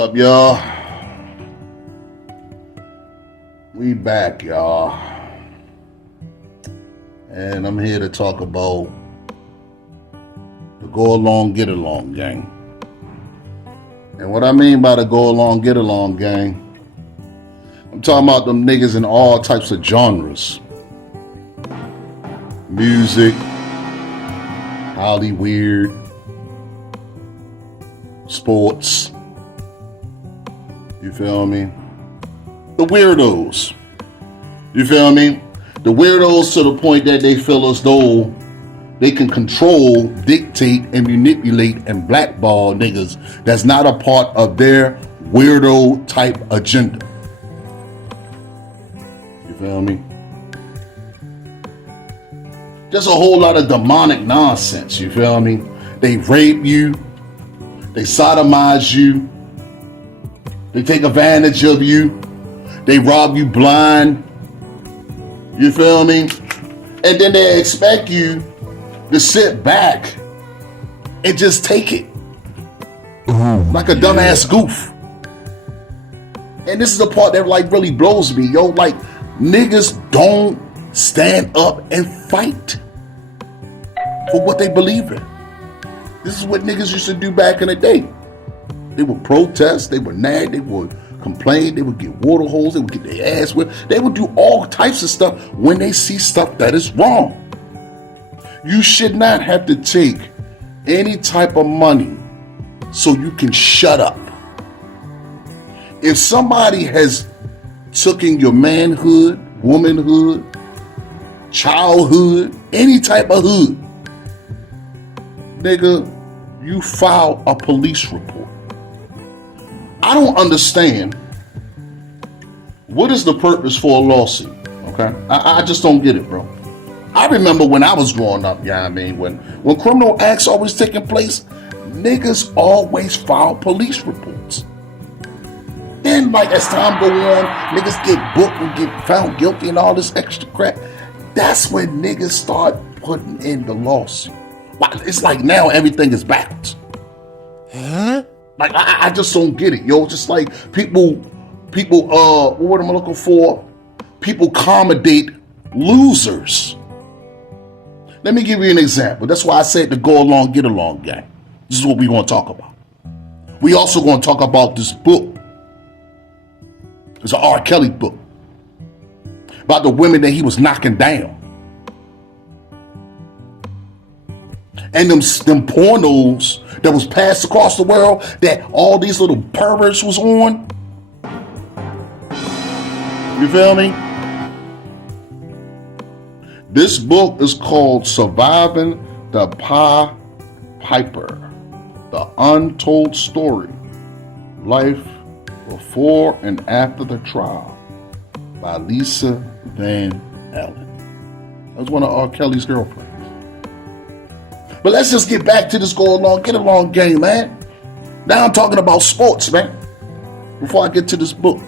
Up, y'all? We back, y'all. And I'm here to talk about the go along, get along gang. And what I mean by the go along, get along gang, I'm talking about them niggas in all types of genres. Music, Hollywood, sports. You feel me? The weirdos. You feel me? The weirdos to the point that they feel as though they can control, dictate, and manipulate and blackball niggas that's not a part of their weirdo type agenda. You feel me? Just a whole lot of demonic nonsense, you feel me? They rape you, they sodomize you, they take advantage of you, they rob you blind, you feel me? And then they expect you to sit back and just take it. Like a dumbass goof. And this is the part that like really blows me, yo. Like, niggas don't stand up and fight for what they believe in. This is what niggas used to do back in the day. They would protest, they would nag, they would complain, they would get water holes, they would get their ass whipped. They would do all types of stuff when they see stuff that is wrong. You should not have to take any type of money so you can shut up. If somebody has taken your manhood, womanhood, childhood, any type of hood, nigga, you file a police report. I don't understand what is the purpose for a lawsuit, okay? I just don't get it, bro. I remember when I was growing up, yeah, I mean, when criminal acts always taking place, niggas always file police reports. Then, like, as time go on, niggas get booked and get found guilty and all this extra crap. That's when niggas start putting in the lawsuit. It's like now everything is backwards. Huh? Like, I just don't get it, yo. Just like people, what am I looking for? People accommodate losers. Let me give you an example. That's why I said the go along, get along gang. This is what we're going to talk about. We also going to talk about this book. It's an R. Kelly book about the women that he was knocking down. And them pornos that was passed across the world that all these little perverts was on. You feel me? This book is called Surviving the Pied Piper, The Untold Story, Life Before and After the Trial by Lisa Van Allen. That was one of R. Kelly's girlfriends. But let's just get back to this go along, get along game, man. Now I'm talking about sports, man. Before I get to this book.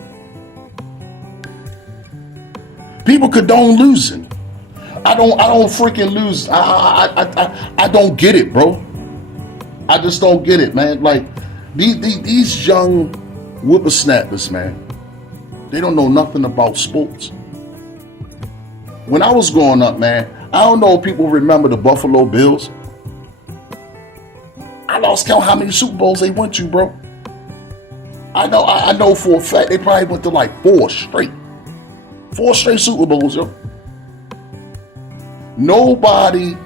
People condone losing. I don't freaking lose. I don't get it, bro. I just don't get it, man. Like, these young whippersnappers, man, they don't know nothing about sports. When I was growing up, man, I don't know if people remember the Buffalo Bills. I lost count how many Super Bowls they went to, bro. I know for a fact they probably went to like 4 straight Super Bowls, yo. Nobody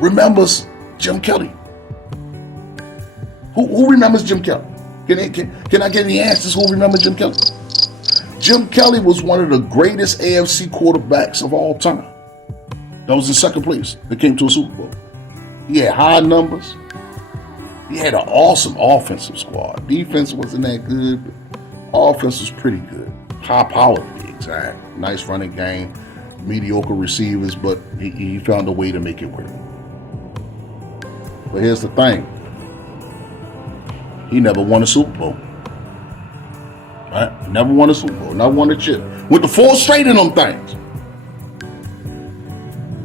remembers Jim Kelly. Who remembers Jim Kelly? Can I get any answers? Who remembers Jim Kelly? Jim Kelly was one of the greatest AFC quarterbacks of all time. That was in second place. They came to a Super Bowl. He had high numbers. He had an awesome offensive squad. Defense wasn't that good, but offense was pretty good. High powered to be exact. Nice running game. Mediocre receivers, but he found a way to make it work. But here's the thing. He never won a Super Bowl. Right? He never won a Super Bowl. Never won a chip. Went to 4 straight in them things.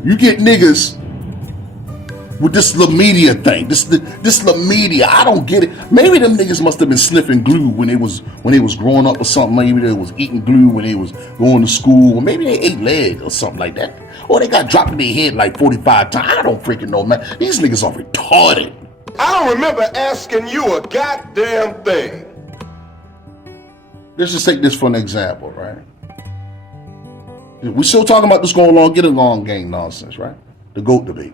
You get niggas with this little media thing. This little media. I don't get it. Maybe them niggas must have been sniffing glue when they was growing up or something. Maybe they was eating glue when they was going to school, or maybe they ate lead or something like that. Or they got dropped in their head like 45 times. I don't freaking know, man. These niggas are retarded. I don't remember asking you a goddamn thing. Let's just take this for an example, right? We're still talking about this going along, get along gang nonsense, right? The GOAT debate.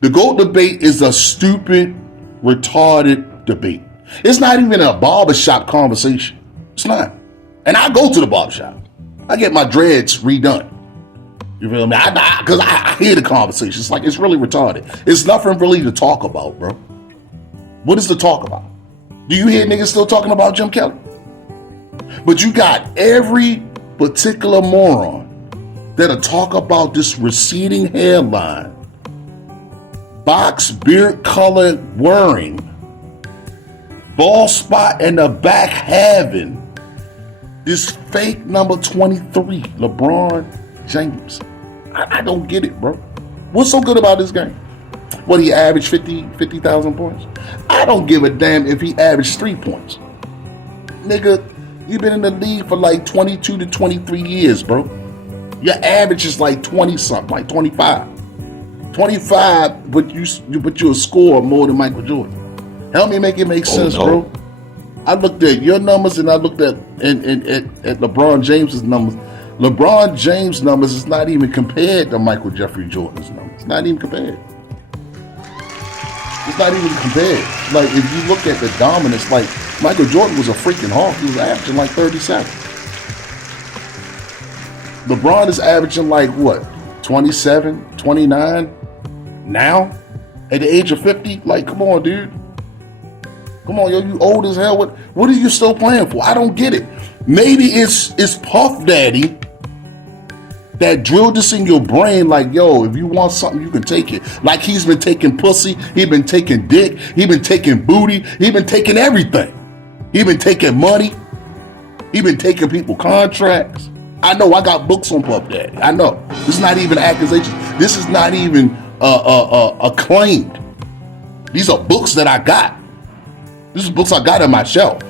The GOAT debate is a stupid, retarded debate. It's not even a barbershop conversation. It's not. And I go to the barbershop. I get my dreads redone. You feel me? Because I hear the conversation. It's like, it's really retarded. It's nothing really to talk about, bro. What is to talk about? Do you hear niggas still talking about Jim Kelly? But you got every particular moron that'll talk about this receding hairline, box beard color wearing, bald spot in the back having, this fake number 23, LeBron James. I don't get it, bro. What's so good about this game? What, he averaged 50,000 points? I don't give a damn if he averaged 3 points. Nigga, you've been in the league for like 22 to 23 years, bro. Your average is like 20 something, like 25. 25, but you'll score more than Michael Jordan. Help me make it make sense, bro. I looked at your numbers and I looked at LeBron James's numbers. LeBron James' numbers is not even compared to Michael Jeffrey Jordan's numbers. It's not even compared. It's not even compared. Like, if you look at the dominance, like, Michael Jordan was a freaking hawk. He was averaging like 37. LeBron is averaging like, what, 27, 29 now? At the age of 50? Like, come on, dude. Come on, yo, you old as hell. What are you still playing for? I don't get it. Maybe it's Puff Daddy that drilled this in your brain like, yo, if you want something, you can take it. Like he's been taking pussy, he been taking dick, he been taking booty, he been taking everything. He been taking money, he been taking people contracts. I know, I got books on Puff Daddy. I know. This is not even accusations. This is not even acclaimed. These are books that I got. These are books I got on my shelf.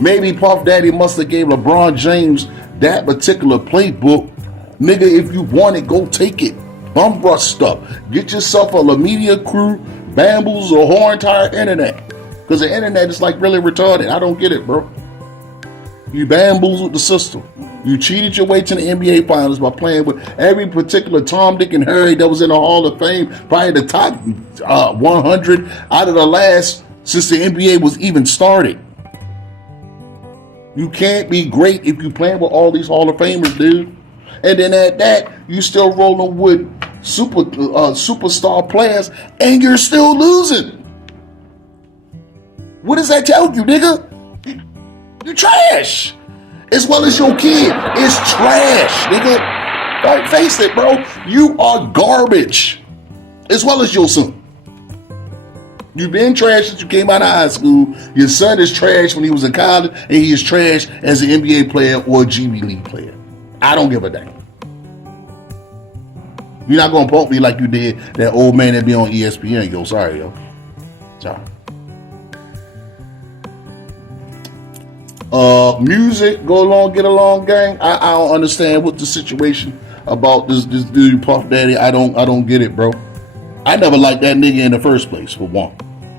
Maybe Puff Daddy must have gave LeBron James that particular playbook. Nigga, if you want it, go take it. Bum rush stuff. Get yourself a media crew, bamboozle the whole entire internet. Because the internet is like really retarded. I don't get it, bro. You bamboozled the system. You cheated your way to the NBA Finals by playing with every particular Tom, Dick, and Harry that was in the Hall of Fame, probably the top 100 out of the last since the NBA was even started. You can't be great if you playing with all these Hall of Famers, dude. And then at that, you still rolling with superstar players, and you're still losing. What does that tell you, nigga? You trash. As well as your kid is trash, nigga. Right, face it, bro. You are garbage. As well as your son. You've been trash since you came out of high school. Your son is trash when he was in college, and he is trash as an NBA player or a GB League player. I don't give a damn. You're not gonna poke me like you did that old man that be on ESPN. Yo, sorry, yo. Sorry. Music, go along, get along, gang. I don't understand what the situation about this dude Puff Daddy. I don't get it, bro. I never liked that nigga in the first place, for one.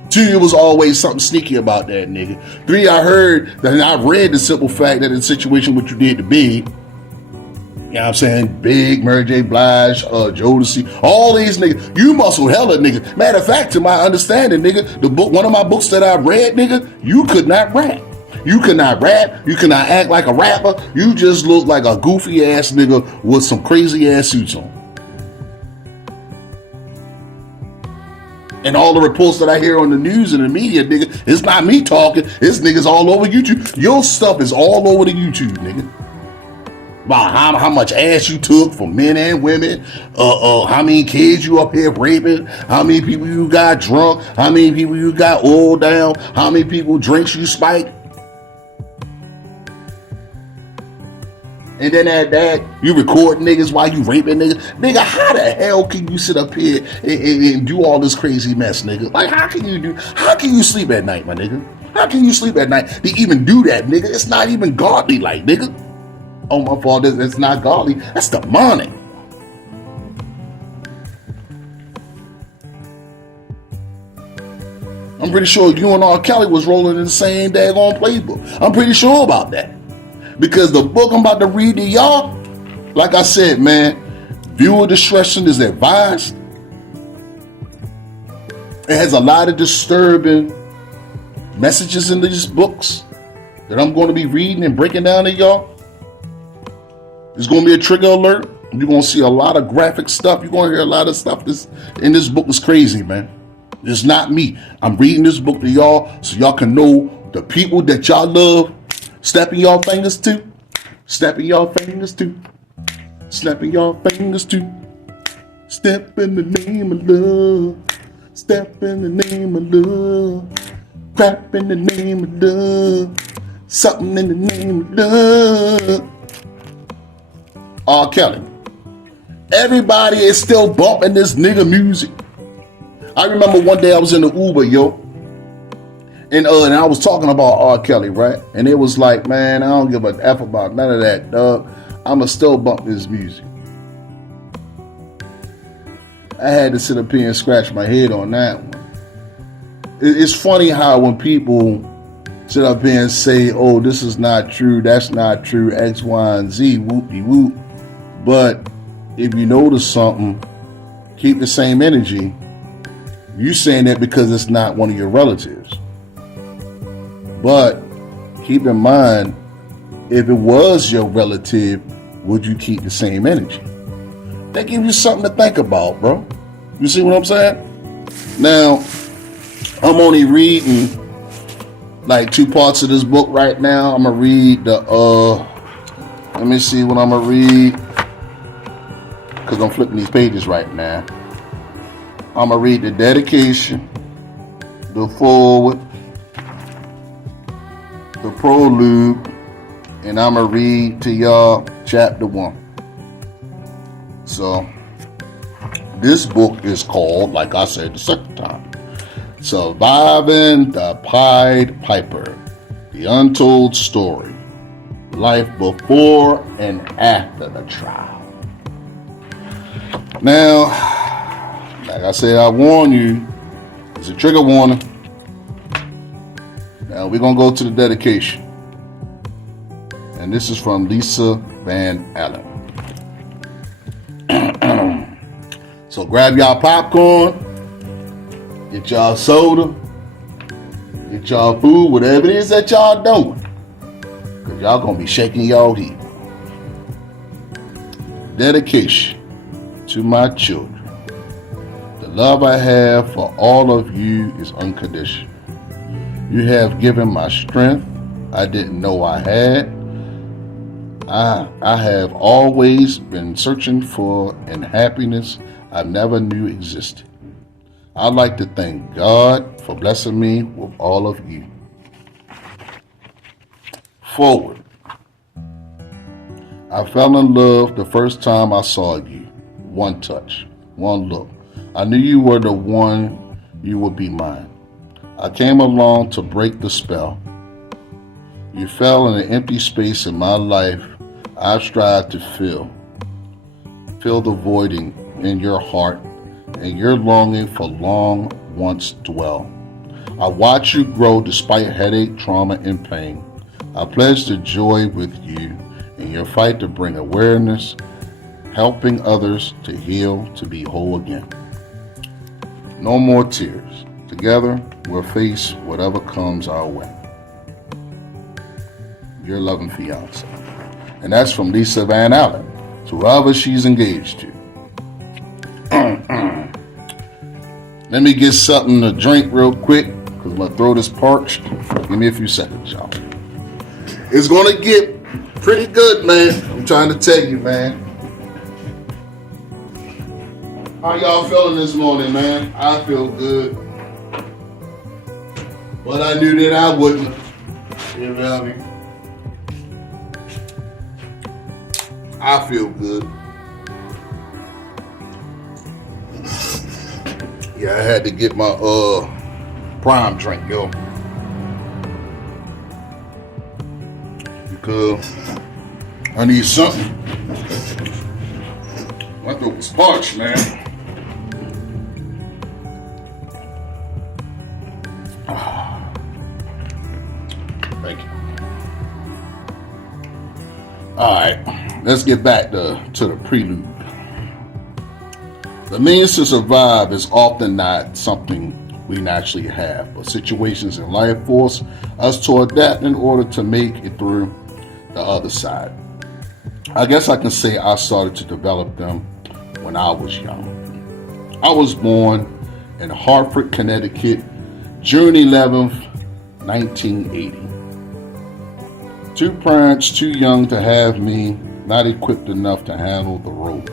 2, it was always something sneaky about that nigga. 3, I heard that, and I read the simple fact that in the situation what you did to Big, you know what I'm saying? Big, Mary J. Blige, Jodeci, all these niggas. You muscle hella niggas. Matter of fact, to my understanding, nigga, the book, one of my books that I read, nigga, you could not rap. You could not rap. You could not act like a rapper. You just look like a goofy ass nigga with some crazy ass suits on. And all the reports that I hear on the news and the media, nigga, it's not me talking. It's niggas all over YouTube. Your stuff is all over the YouTube, nigga. About how much ass you took from men and women, how many kids you up here raping, how many people you got drunk, how many people you got oiled down, how many people drinks you spiked. And then at that, you record niggas while you raping niggas. Nigga, how the hell can you sit up here and do all this crazy mess, nigga? Like, how can you sleep at night, my nigga? How can you sleep at night to even do that, nigga? It's not even godly, like, nigga. Oh, my fault, it's not godly. That's demonic. I'm pretty sure you and R. Kelly was rolling in the same daggone playbook. I'm pretty sure about that. Because the book I'm about to read to y'all, like I said, man, viewer discretion is advised. It has a lot of disturbing messages in these books that I'm going to be reading and breaking down to y'all. It's going to be a trigger alert. You're going to see a lot of graphic stuff. You're going to hear a lot of stuff that's in this book is crazy, man. It's not me. I'm reading this book to y'all so y'all can know the people that y'all love. Snapping y'all fingers to. Snapping y'all fingers to. Snapping y'all fingers to. Step in the name of love. Step in the name of love. Crap in the name of love. Something in the name of love. R. Kelly. Everybody is still bumping this nigga music. I remember one day I was in the Uber, yo. And I was talking about R. Kelly, right? And it was like, man, I don't give a F about none of that, dog. I'ma still bump his music. I had to sit up here and scratch my head on that one. It's funny how when people sit up here and say, oh, this is not true, that's not true, X, Y, and Z, whoop-de-whoop. But if you notice something, keep the same energy. You saying that because it's not one of your relatives. But keep in mind, if it was your relative, would you keep the same energy? That gives you something to think about, bro. You see what I'm saying? Now, I'm only reading like 2 parts of this book right now. I'm gonna read the let me see what I'm gonna read, because I'm flipping these pages right now. I'm gonna read the dedication, the foreword, the prologue, and I'm gonna read to y'all chapter 1. So this book is called, like I said the second time, Surviving the Pied Piper, the Untold Story, Life Before and After the Trial. Now, like I said, I warn you, it's a trigger warning. Now we're gonna go to the dedication. And this is from Lisa Van Allen. So grab y'all popcorn, get y'all soda, get y'all food, whatever it is that y'all doing. Cause y'all gonna be shaking y'all head. Dedication to my children. The love I have for all of you is unconditional. You have given my strength I didn't know I had. I have always been searching for an happiness I never knew existed. I'd like to thank God for blessing me with all of you. Forward. I fell in love the first time I saw you. One touch, one look. I knew you were the one, you would be mine. I came along to break the spell. You fell in an empty space in my life I've strived to fill. Fill the void in your heart, and your longing for long once dwell. I watch you grow despite headache, trauma, and pain. I pledge the joy with you in your fight to bring awareness, helping others to heal, to be whole again. No more tears. Together, we'll face whatever comes our way. Your loving fiance. And that's from Lisa Van Allen, to whoever she's engaged to. Let me get something to drink real quick, because my throat is parched. Give me a few seconds, y'all. It's going to get pretty good, man. I'm trying to tell you, man. How y'all feeling this morning, man? I feel good. But I knew that I wouldn't. You know what I mean? I feel good. Yeah, I had to get my prime drink, yo. Because I need something. My throat was parched, man. Thank you. Alright, let's get back to the prelude. The means to survive is often not something we naturally have, but situations in life force us to adapt in order to make it through the other side. I guess I can say I started to develop them when I was young. I was born in Hartford, Connecticut, June 11th, 1980. Two parents too young to have me, not equipped enough to handle the road.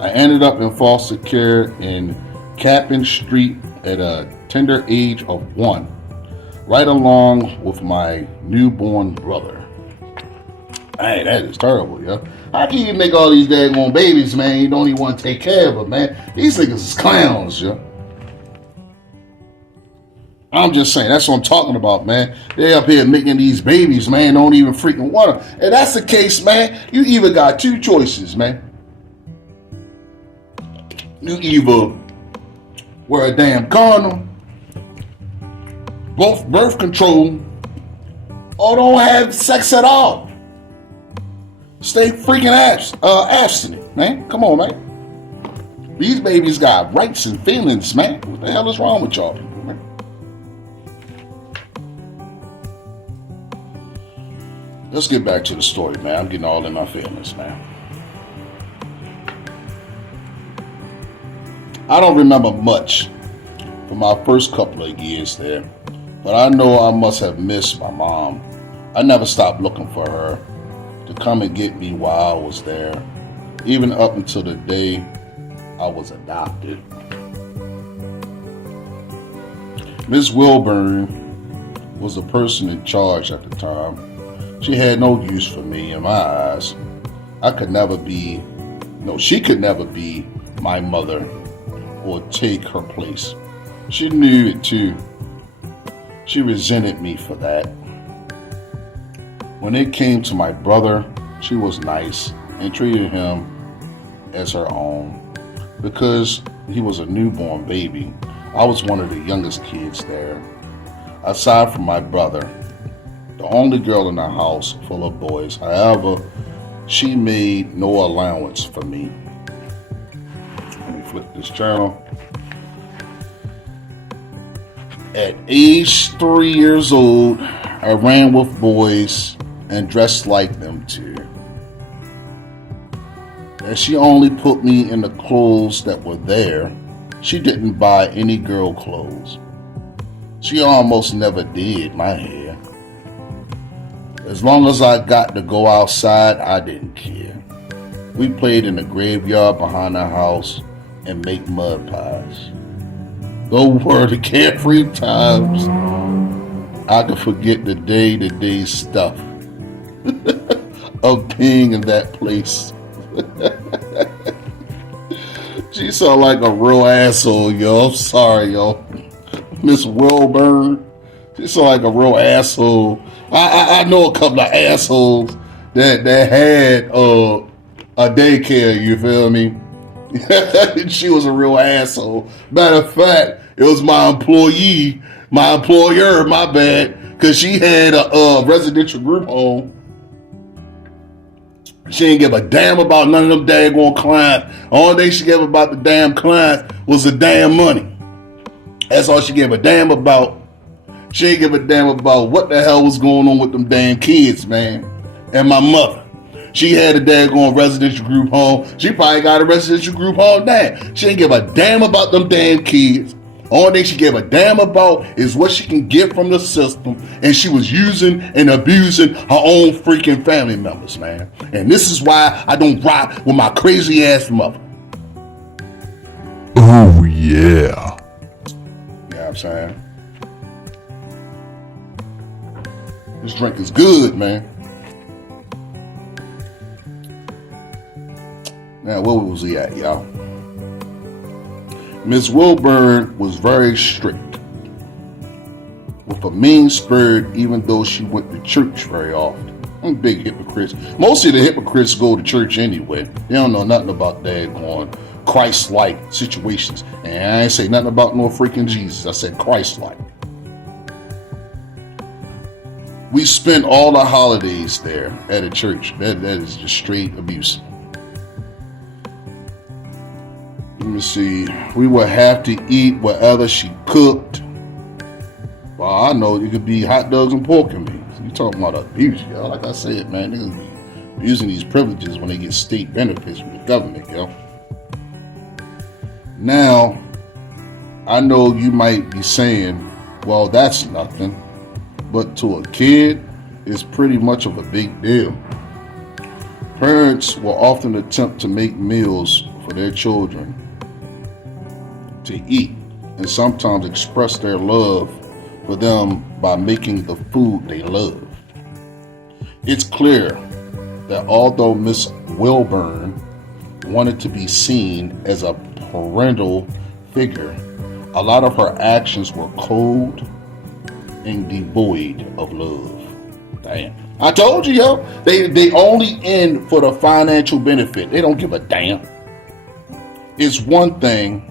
I ended up in foster care in Captain Street at a tender age of 1, right along with my newborn brother. Hey, that is terrible, yo. How can you make all these daggone babies, man? You don't even want to take care of them, man. These niggas is clowns, yo. I'm just saying, that's what I'm talking about, man. They up here making these babies, man, don't even freaking want them. If that's the case, man, you either got two choices, man. You either wear a damn condom, both birth control, or don't have sex at all. Stay freaking abstinent, man. Come on, man. These babies got rights and feelings, man. What the hell is wrong with y'all people, man? Let's get back to the story, man. I'm getting all in my feelings, man. I don't remember much from my first couple of years there, but I know I must have missed my mom. I never stopped looking for her to come and get me while I was there, even up until the day I was adopted. Miss Wilburn was the person in charge at the time. She had no use for me in my eyes. She could never be my mother or take her place. She knew it too. She resented me for that. When it came to my brother, she was nice and treated him as her own. Because he was a newborn baby, I was one of the youngest kids there. Aside from my brother, the only girl in the house full of boys. However, she made no allowance for me. Let me flip this channel. At age 3 years old, I ran with boys and dressed like them too. And she only put me in the clothes that were there. She didn't buy any girl clothes. She almost never did my hair. As long as I got to go outside, I didn't care. We played in the graveyard behind our house and make mud pies. Those were the carefree times. I could forget the day-to-day stuff of being in that place. She sound like a real asshole, yo. I'm sorry, yo. Miss Wilburn. She sound like a real asshole. I know a couple of assholes that had a daycare, you feel me? She was a real asshole. Matter of fact, it was my employer, my bad, because she had a residential group home. She didn't give a damn about none of them daggone clients. Only thing she gave about the damn clients was the damn money. That's all she gave a damn about. She didn't give a damn about what the hell was going on with them damn kids, man. And my mother. She had a daggone residential group home. She probably got a residential group home now. She didn't give a damn about them damn kids. Only thing she gave a damn about is what she can get from the system. And she was using and abusing her own freaking family members, man. And this is why I don't rock with my crazy ass mother. Oh, yeah. You know what I'm saying? This drink is good, man. Now, where was he at, y'all? Miss Wilburn was very strict, with a mean spirit, even though she went to church very often. Big hypocrites. Most of the hypocrites go to church anyway. They don't know nothing about daggone Christ-like situations. And I ain't say nothing about no freaking Jesus. I said Christ-like. We spent all the holidays there at a church. That is just straight abuse. Let me see. We would have to eat whatever she cooked. Well, I know it could be hot dogs and pork and beans. You talking about abuse, yo. Like I said, man, niggas be using these privileges when they get state benefits from the government, yo. Now, I know you might be saying, well, that's nothing. But to a kid, it's pretty much of a big deal. Parents will often attempt to make meals for their children to eat and sometimes express their love for them by making the food they love. It's clear that although Miss Wilburn wanted to be seen as a parental figure, a lot of her actions were cold and devoid of love. Damn. I told you, yo. They only in for the financial benefit. They don't give a damn. It's one thing.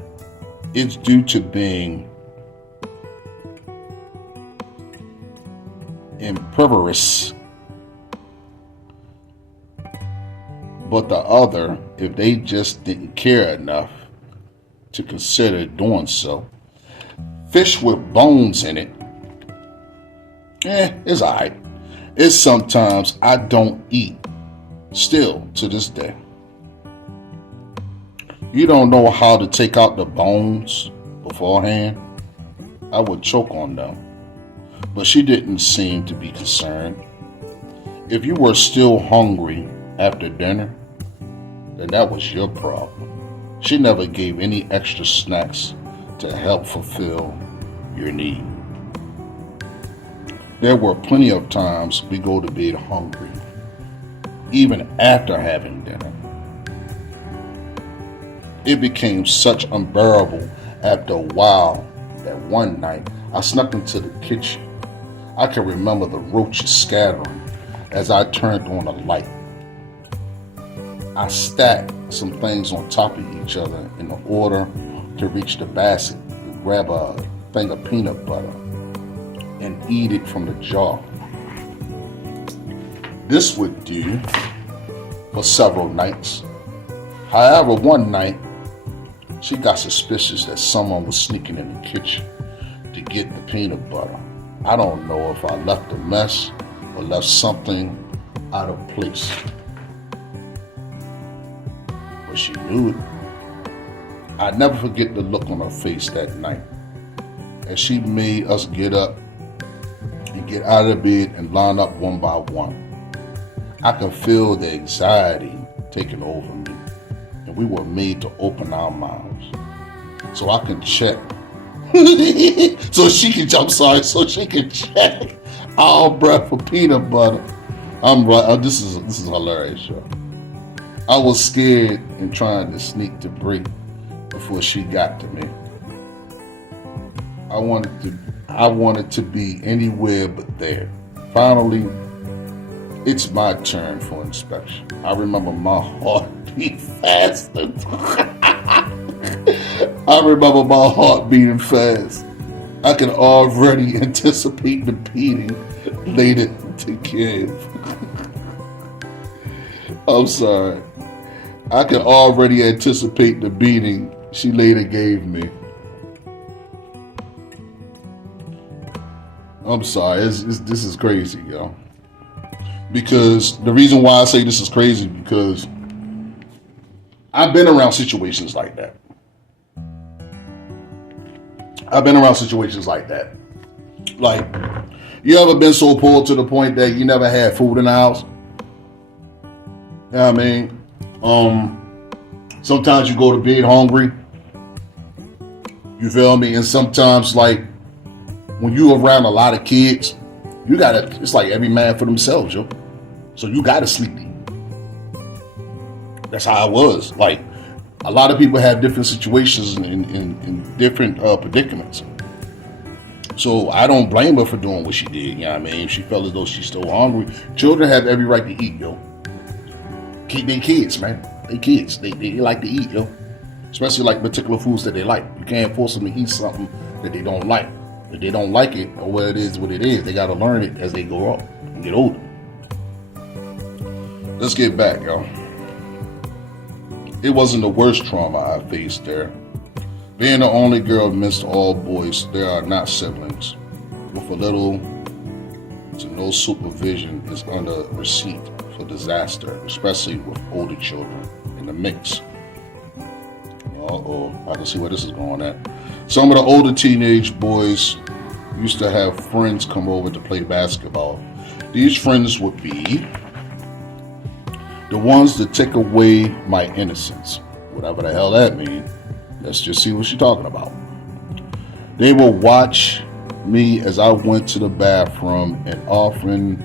It's due to being impoverished. But the other, if they just didn't care enough to consider doing so. Fish with bones in it, it's alright. It's sometimes I don't eat, still to this day. You don't know how to take out the bones beforehand. I would choke on them. But she didn't seem to be concerned. If you were still hungry after dinner, then that was your problem. She never gave any extra snacks to help fulfill your need. There were plenty of times we go to bed hungry, even after having dinner. It became such unbearable after a while that one night I snuck into the kitchen. I can remember the roaches scattering as I turned on a light. I stacked some things on top of each other in order to reach the basket and grab a thing of peanut butter and eat it from the jar. This would do for several nights. However, one night, she got suspicious that someone was sneaking in the kitchen to get the peanut butter. I don't know if I left a mess or left something out of place. But she knew it. I'd never forget the look on her face that night as she made us get up and get out of bed and line up one by one. I could feel the anxiety taking over me, and we were made to open our mouths so I can check. so she can check our breath for peanut butter. I'm right. This is hilarious, y'all. I was scared and trying to sneak the break before she got to me. I wanted to be anywhere but there. Finally, it's my turn for inspection. I remember my heart beat fast. I remember my heart beating fast. I can already anticipate the beating later to give. I'm sorry. I can already anticipate the beating she later gave me. I'm sorry. This is crazy, y'all. Because the reason why I say this is crazy because I've been around situations like that. Like, you ever been so poor to the point that you never had food in the house? You know what I mean? Sometimes you go to bed hungry. You feel me? And sometimes, like, when you around a lot of kids, it's like every man for themselves, yo. So you gotta sleep. That's how I was. Like, a lot of people have different situations in different predicaments. So I don't blame her for doing what she did. You know what I mean? She felt as though she's still hungry. Children have every right to eat, yo. They kids, man. They kids. They like to eat, yo. Especially like particular foods that they like. You can't force them to eat something that they don't like. If they don't like it, or what it is, they got to learn it as they grow up and get older. Let's get back, y'all. It wasn't the worst trauma I faced there. Being the only girl amidst all boys, there are not siblings. With a little to no supervision is under receipt for disaster, especially with older children in the mix. I can see where this is going at. Some of the older teenage boys used to have friends come over to play basketball. These friends would be the ones that take away my innocence, whatever the hell that means. Let's just see what she's talking about. They will watch me as I went to the bathroom and often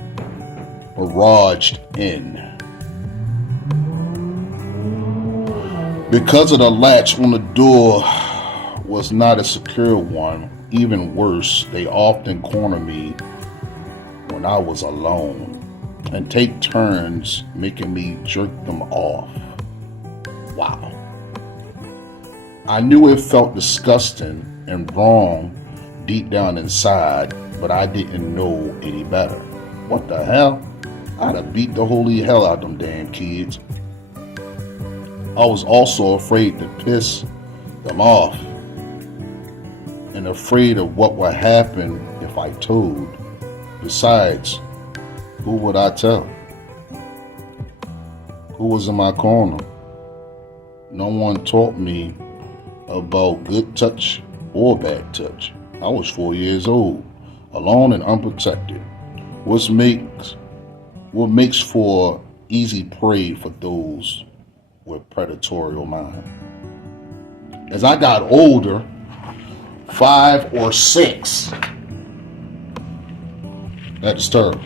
barraged in. Because of the latch on the door was not a secure one, even worse, they often corner me when I was alone and take turns making me jerk them off. Wow. I knew it felt disgusting and wrong deep down inside, but I didn't know any better. What the hell? I'd have beat the holy hell out of them damn kids. I was also afraid to piss them off and afraid of what would happen if I told. Besides, who would I tell? Who was in my corner? No one taught me about good touch or bad touch. I was 4 years old, alone and unprotected. What makes for easy prey for those with predatory mind. As I got older, 5 or 6, that disturbed.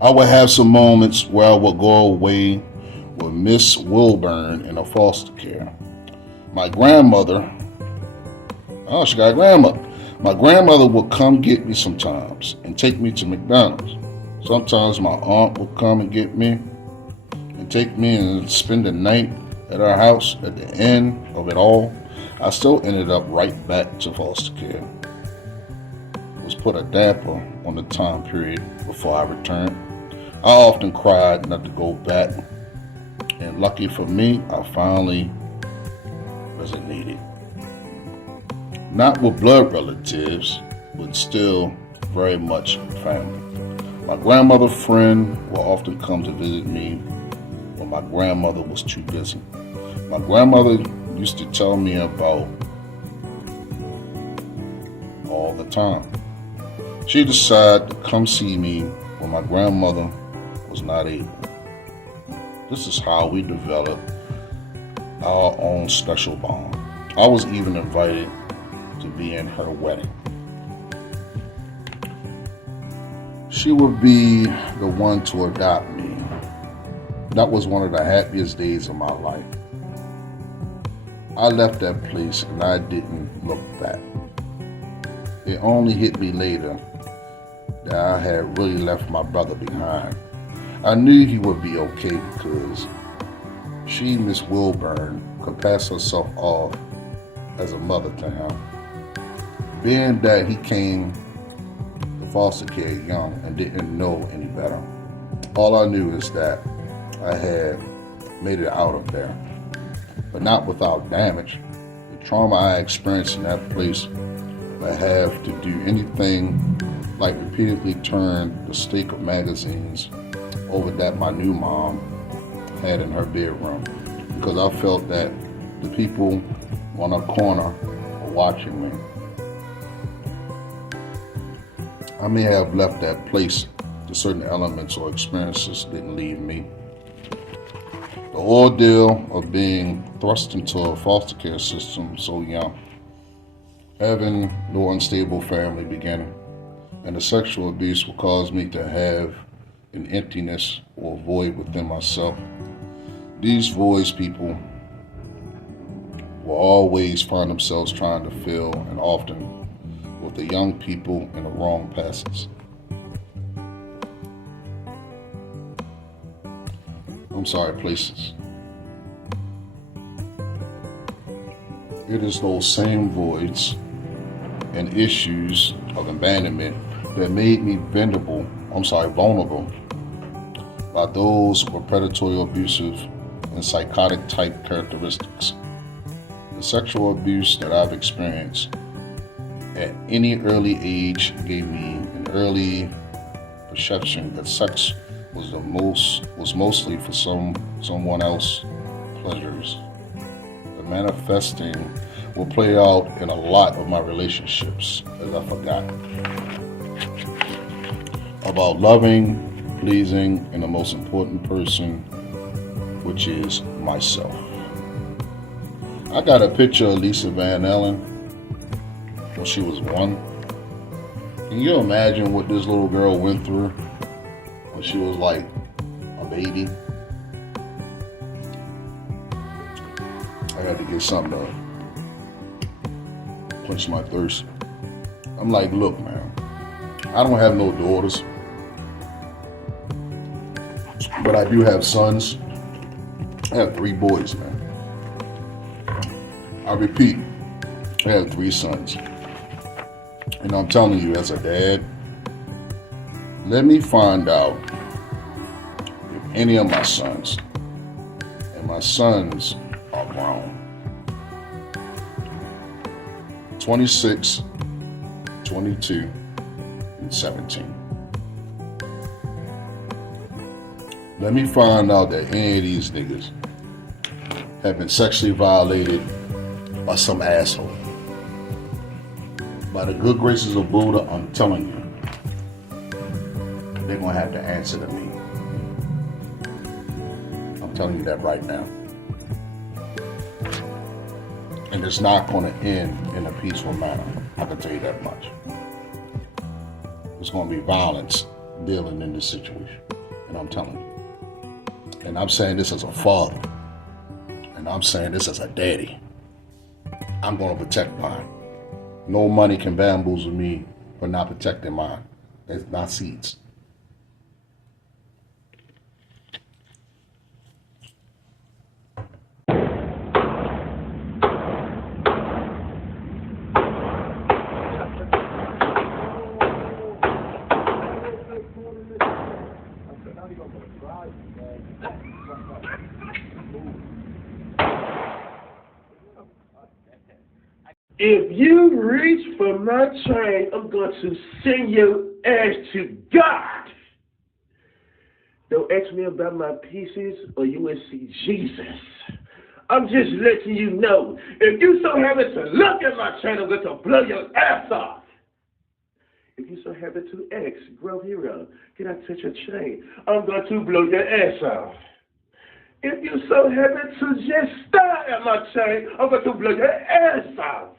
I would have some moments where I would go away with Miss Wilburn in a foster care. My grandmother, she got a grandmother. My grandmother would come get me sometimes and take me to McDonald's. Sometimes my aunt would come and get me and take me and spend the night at our house. At the end of it all, I still ended up right back to foster care. Was put a damper on the time period before I returned. I often cried not to go back, and lucky for me, I finally resonated. Not with blood relatives, but still very much family. My grandmother's friend will often come to visit me when my grandmother was too busy. My grandmother used to tell me about all the time. She decided to come see me when my grandmother was not able. This is how we developed our own special bond. I was even invited to be in her wedding. She would be the one to adopt me. That was one of the happiest days of my life. I left that place and I didn't look back. It only hit me later that I had really left my brother behind. I knew he would be okay because she, Miss Wilburn, could pass herself off as a mother to him. Being that he came to foster care young and didn't know any better. All I knew is that I had made it out of there, but not without damage. The trauma I experienced in that place would have to do anything like repeatedly turn the stack of magazines over that my new mom had in her bedroom, because I felt that the people on her corner were watching me. I may have left that place to certain elements or experiences didn't leave me. The ordeal of being thrust into a foster care system so young, having no unstable family beginning, and the sexual abuse will cause me to have an emptiness or void within myself. These voids, people, will always find themselves trying to fill, and often with the young people in the wrong passes. Places. It is those same voids and issues of abandonment that made me vulnerable by those with predatory, abusive, and psychotic type characteristics. The sexual abuse that I've experienced at any early age gave me an early perception that sex was mostly for someone else pleasures. The manifesting will play out in a lot of my relationships, as I forgot about loving, pleasing, and the most important person, which is myself. I got a picture of Lisa Van Allen when she was 1. Can you imagine what this little girl went through when she was like a baby? I had to get something to quench my thirst. I'm like, look, man, I don't have no daughters, but I do have sons. I have 3 boys, man. I repeat, I have 3 sons. And I'm telling you, as a dad, let me find out if any of my sons, and my sons are grown, 26, 22, and 17. Let me find out that any of these niggas have been sexually violated by some asshole. By the good graces of Buddha, I'm telling you, they're going to have to answer to me. I'm telling you that right now. And it's not going to end in a peaceful manner. I can tell you that much. There's going to be violence dealing in this situation. And I'm telling you. And I'm saying this as a father. And I'm saying this as a daddy. I'm going to protect mine. No money can bamboozle me for not protecting mine. It's not seeds. If you reach for my chain, I'm going to send your ass to God. Don't ask me about my pieces or you will see Jesus. I'm just letting you know, if you so happen to look at my chain, I'm going to blow your ass off. If you so happen to ask, Grove Hero, can I touch your chain? I'm going to blow your ass off. If you so happen to just stare at my chain, I'm going to blow your ass off.